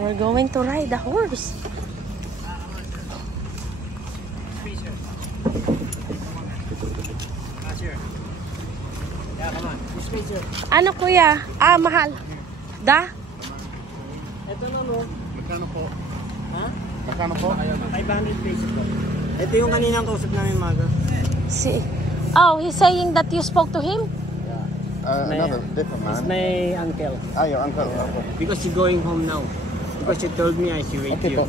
We're going to ride the horse. Ano kuya? Mahal. Da? Ito na mo. Magkano po? Ha? Magkano po? 500 pesos po. Ito yung kaninang kausap namin maga. Oh, he's saying that you spoke to him? Another different man. It's my uncle. Your uncle. Because you're going home now. Because you told me I should wait Okay you. po.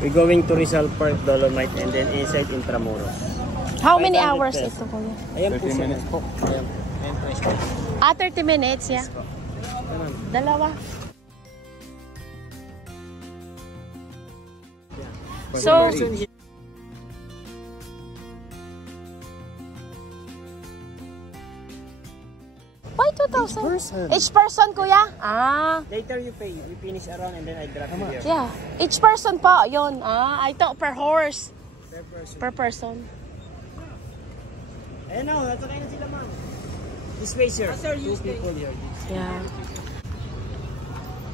We're going to Rizal Park, Dolomite, and then inside Intramuros. How many 500 hours pesos. ito kuya? Ayan po 15 siya. minutes po. Ayan. Ayan po siya. 30 minutes, yeah. Ayan. Dalawa. So, why 2,000? Each person, kuya? Later you pay. We finish around and then I drop you here. Yeah. Each person po, yun. I thought per horse. Per person. Per person. Ayan o, nasakay na sila ma'am. This way sir. Two people here. Yeah.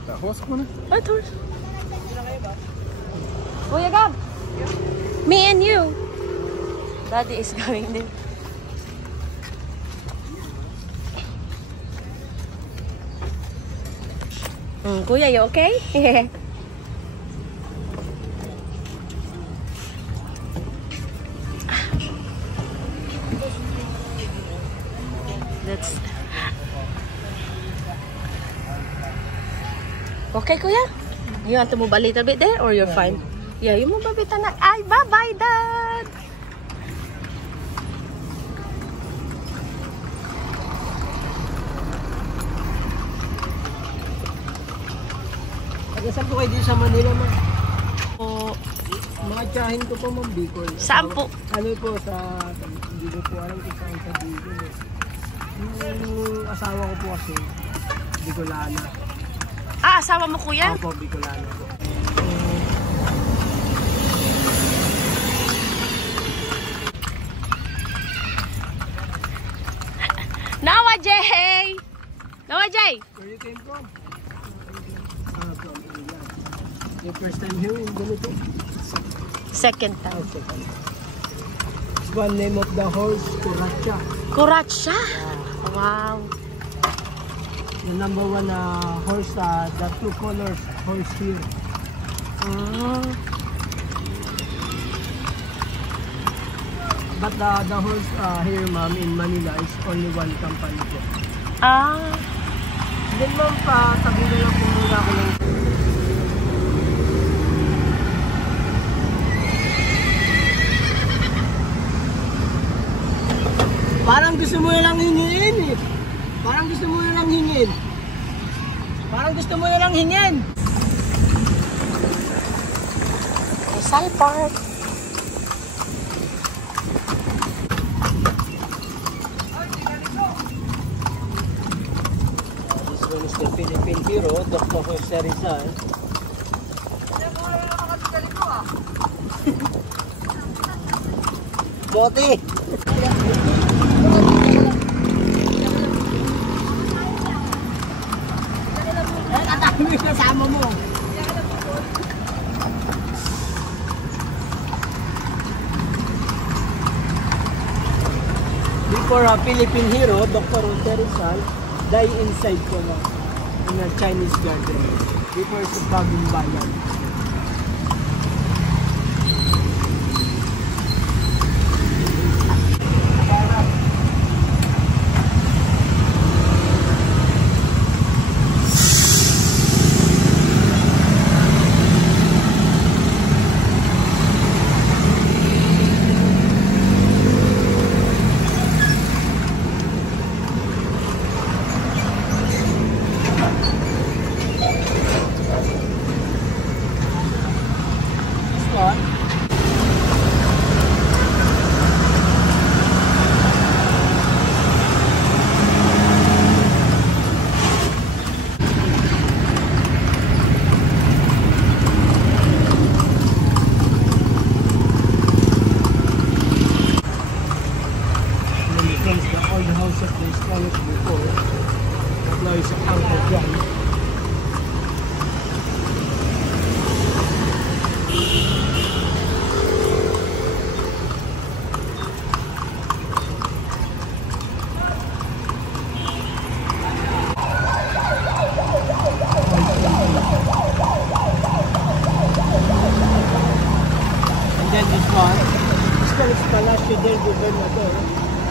That horse corner? What horse? Kuya Gab. Me and you. Daddy is going there. Kuya, you okay? That's okay, kuya? You want to move a little bit there or you're fine? Yeah, you move a bit na. Ay, bye-bye, Dad! Saan po kayo dito sa Manila ma'am? Oh, Mga tsahin ko po ma'am, Bicol. saan po? Ano po hindi ko po alam kung saan sa Bicol eh. Yung asawa ko po kasi, Bicolana. Asawa mo, kuya? Ako, Bicolana po. Nawa, Jay! Nawa, Jay! Where you came from? From India. Your first time here in Ganito? Second time. Second. One name of the horse, Kuracha. Kuracha? Wow. The number one horse, the two colors horse here. But the horse here, ma'am, in Manila is only one company po. Then, ma'am, tabi na lang po muna ako ng... Parang gusto mo na lang hingin eh. Parang gusto mo na lang hingin. Parang gusto mo na lang hingin. Rizal Park. This one is the Philippine hero, Dr. Jose Rizal. Bote! Ano yung kasama mo? Before a Philippine hero, Dr. Jose Rizal died inside ko na in a Chinese garden before sa Bagong Bayan. one, this one is Palacio del Gobernador,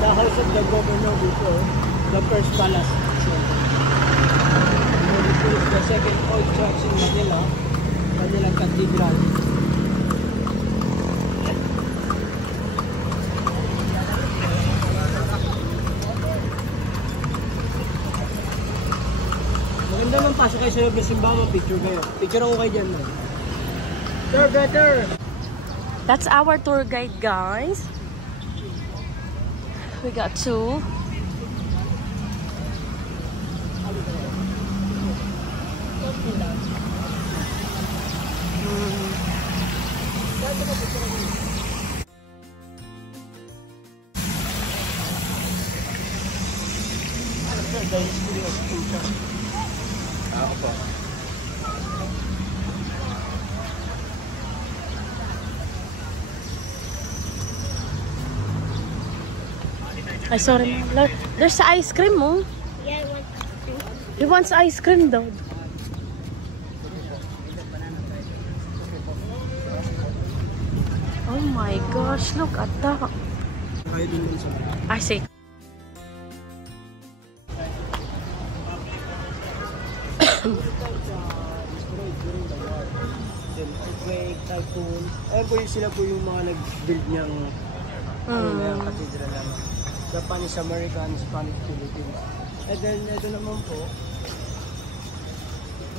the house of the governor before, the first palace. This is the second old church in Manila, Manila Cathedral. Maganda man pasok kayo sa loob ng simbahan, picture kayo. Picture ako kayo dyan. Sir, better! That's our tour guide, guys. We got two. The history of Pucha. Ako po. I saw him. There's ice cream, oh. Yeah, I want to. He wants ice cream, though. Oh my gosh, look at that. Kayo din sa I see. earthquake, typhoon. Ayun po yung sila po yung mga nag-build niyang cathedral naman. Japanese American, Spanish Philippines. And then ito naman po.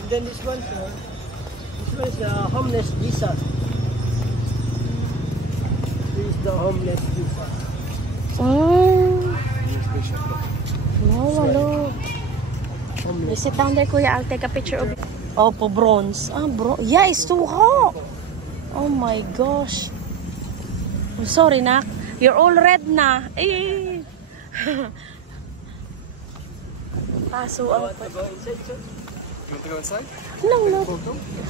And then this one sir. This one is the homeless Jesus. This is the homeless Jesus. Oh. No, hello. Homeless. Sit down there, Kuya. I'll take a picture of it. Oh, po bronze. Ah, bro. Yeah, it's too hot. Oh my gosh. I'm sorry, Nak. You're all red na. Eh. Paso ang... Go inside sir. You want to go inside? No, no.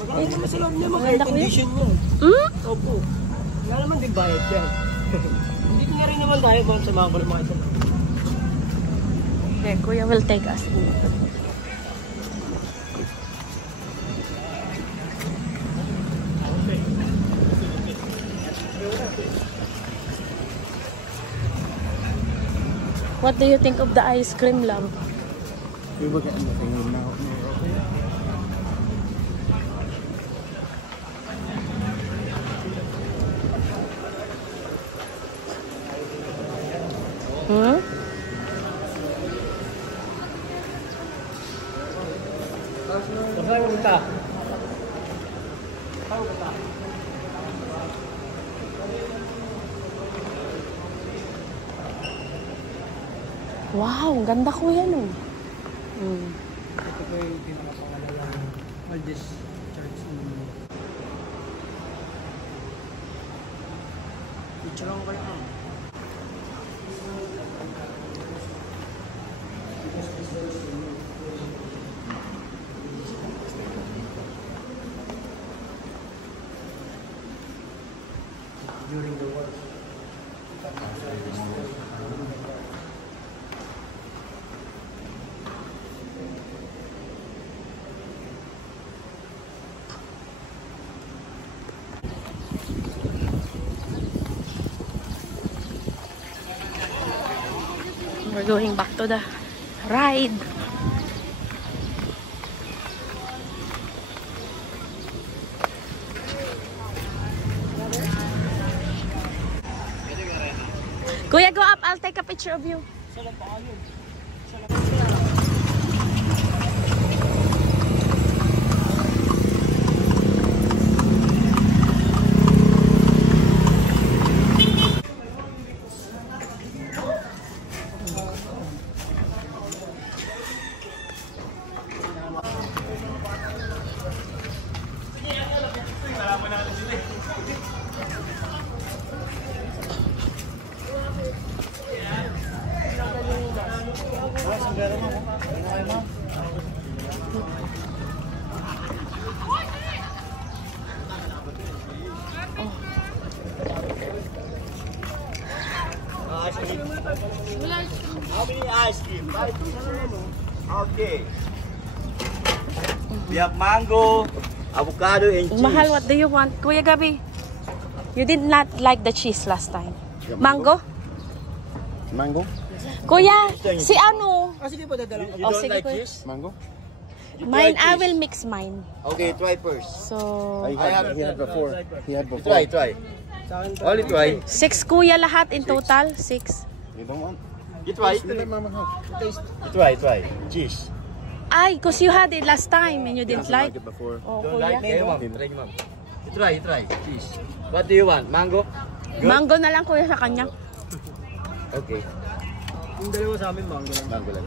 Maganda naman sa loob niya, Maganda, mag-air kuya. condition niya. Hmm? Opo. Wala naman din bayad yan. Hindi nga rin naman tayo ba sa mga mga ito. Okay, Kuya will take us. What do you think of the ice cream, love? We were getting the thing in now. Hmm? Saan mo kita? Saan mo kita? Wow, ang ganda ko yan, oh. Hmm. Ito po yung pinakapangalalang oldest church in picture lang kayo. During the war. We're going back to the ride. Kuya, go up. I'll take a picture of you. How many ice cream? Okay. We have mango, avocado, and cheese. Mahal, what do you want? Kuya Gabi. You did not like the cheese last time. Mango? Mango? Kuya, si ano? Sige po, dadala ko. You Oh, don't sige, like kuya. cheese? Mango? Mine, I will mix mine. Okay, try first. So, He had before. He had before. Try. Sa akin, Only try. 6 kuya lahat in total. 6. You don't want? You try. Let Mama have. You try. Cheese. Ay, because you had it last time and you didn't like. it before. Oh, Don't kuya. like? Okay, ma'am. Try, ma'am. You try. Cheese. What do you want? Mango? Good? Mango na lang kuya sa kanya. Okay. yung dalawa sa amin, mango lang. Mango lang.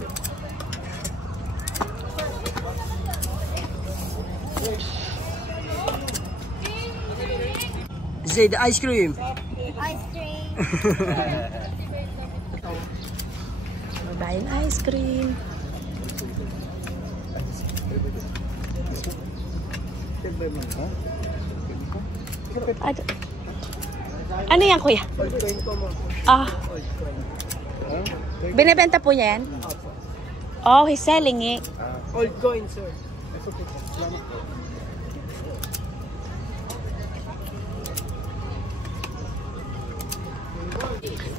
Say the ice cream. Ice cream. Buying ice cream. Ano yan kuya? Old coin po mo. Ah, Old coin. binibenta po niya yan? Oh, he's selling it. Old coin, sir.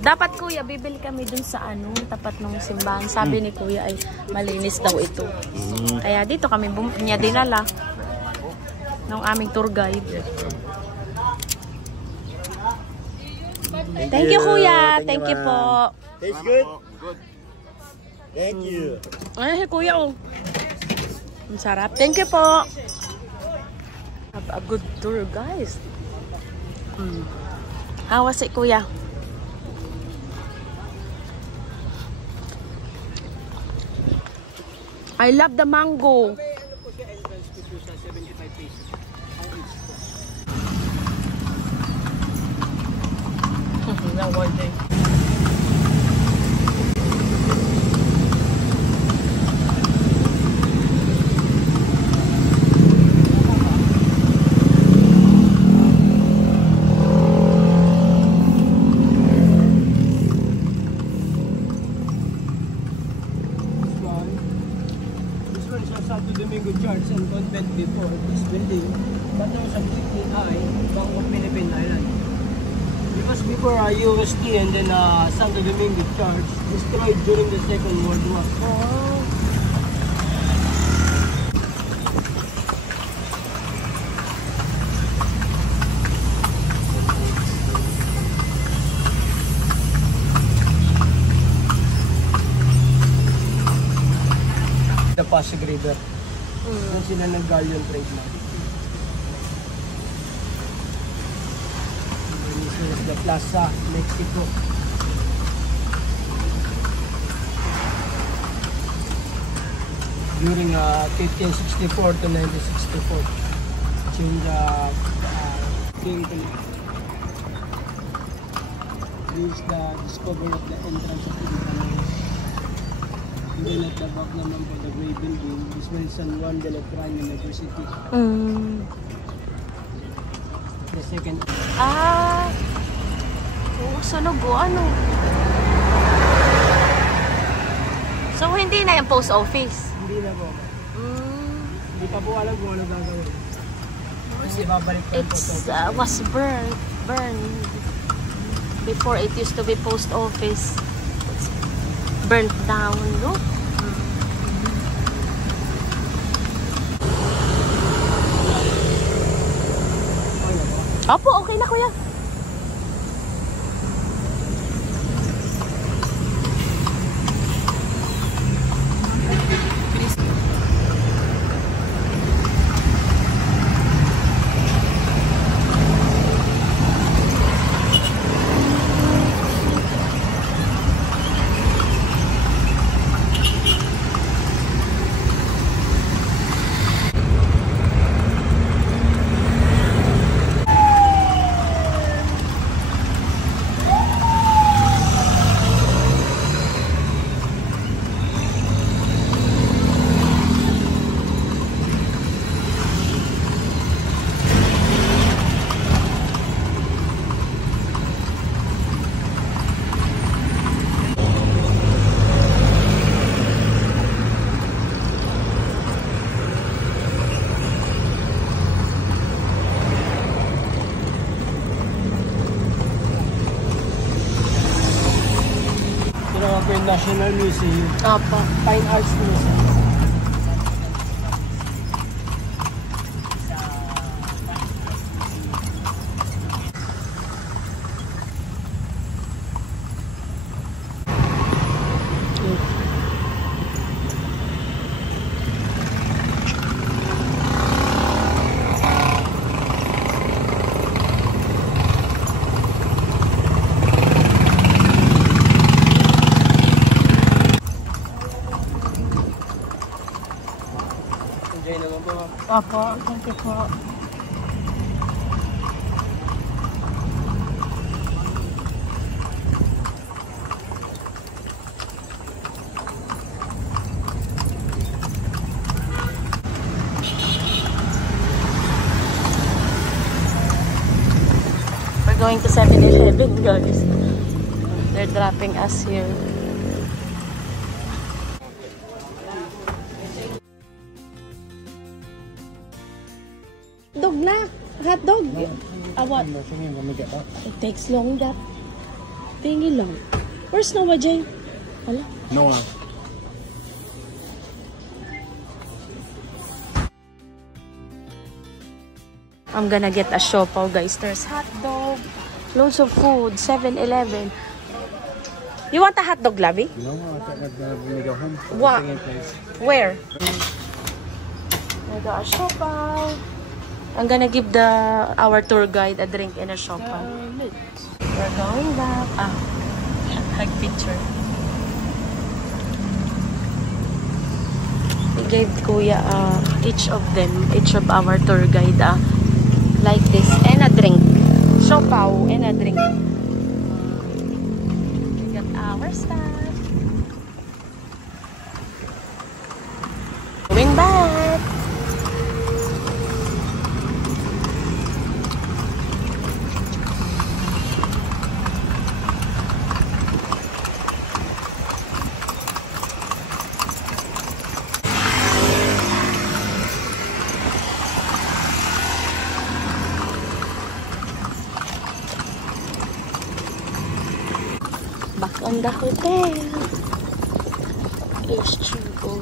Dapat kuya, bibili kami dun sa ano, tapat ng simbahan. Sabi ni kuya ay malinis daw ito. Kaya dito kami niya dinala ng aming tour guide. Thank you kuya. Thank you po. Tastes good? Thank you. Ay, kuya oh. Ang sarap. Thank you po. Have a good tour guys. How was it kuya? I love the mango. May ano po siya, entrance fee po siya, 75 pesos. Ang each po. No one day. This one siya Santo Domingo Church and Convent before this building. But there's a big eye, Bank of Philippine Island. Because before UST and then Santo Domingo Church destroyed during the Second World War. The Pasig River. Doon sila nag-galleon trade na. This is the Plaza, Mexico. During 1564 to 1964. During the King Philip. This is the discovery of the entrance of the Philippines. And then at the back naman po, the Gray Building, this one is San Juan de Letrán University. The second. Ah. Oo, sunog o ano. So, hindi na yung post office. Hindi na po. Hindi pa po alam kung ano gagawin. Kasi babalik pa po. It's was burned before it used to be post office. It's burnt down, no? Opo, okay na kuya. National Museum. Apa. Fine Arts Museum. Enjoy naman po. Apa. Thank you po. We're going to 7-Eleven, guys. They're dropping us here. Dog na. Hot dog. What? When we get back. It takes long that. Tingi lang. Where's Noah Jay? Hala. No. I'm gonna get a siopaw, guys. There's hot dog. Loads of food. 7-Eleven. You want a hot dog, Labi? No, I thought when we go home. What? Singing place. Where? I got a siopaw. I'm gonna give our tour guide a drink and a siopaw. We're going back. Hug picture. We gave Kuya each of our tour guide like this and a drink. Siopaw and a drink. We got our stuff. Going back. Back on the hotel. H2O.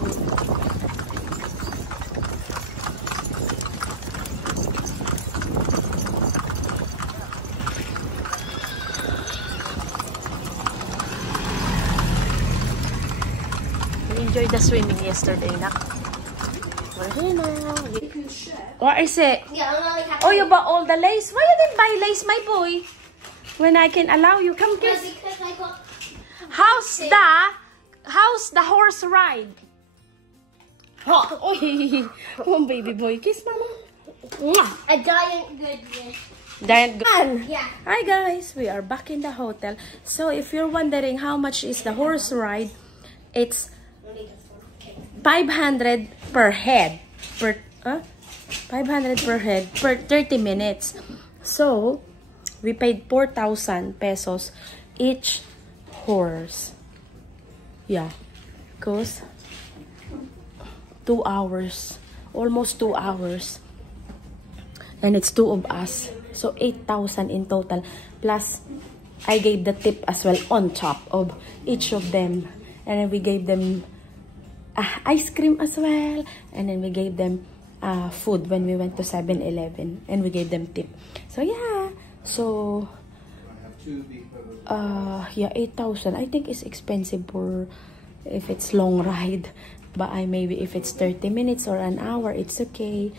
We enjoyed the swimming yesterday, Nak. We're here now. What is it? Yeah, I'm only Oh, you bought all the lace? Why you didn't buy lace, my boy? When I can allow you. Come kiss. because I got How's the horse ride? Oh, come on, baby boy. Kiss mama. a giant goodness. Giant Yeah. Hi guys, we are back in the hotel. So if you're wondering how much is the horse ride, it's 500 per head. 500 per head per 30 minutes. So we paid 4,000 pesos each horse. Yeah, because 2 hours, almost 2 hours, and it's 2 of us, so 8,000 in total, plus I gave the tip as well on top of each of them, and then we gave them ice cream as well, and then we gave them food when we went to 7-Eleven, and we gave them tip. So yeah, so yeah, 8,000 I think is expensive for if it's long ride, but maybe if it's 30 minutes or an hour, it's okay.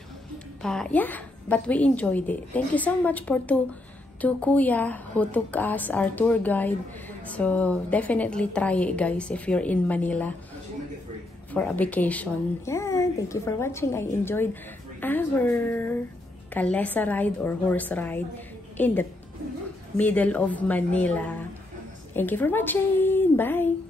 But yeah, but we enjoyed it. Thank you so much to Kuya who took us, our tour guide. So definitely try it, guys, if you're in Manila for a vacation. Yeah, thank you for watching. I enjoyed our Kalesa ride or horse ride in the middle of Manila. Thank you for watching. Bye.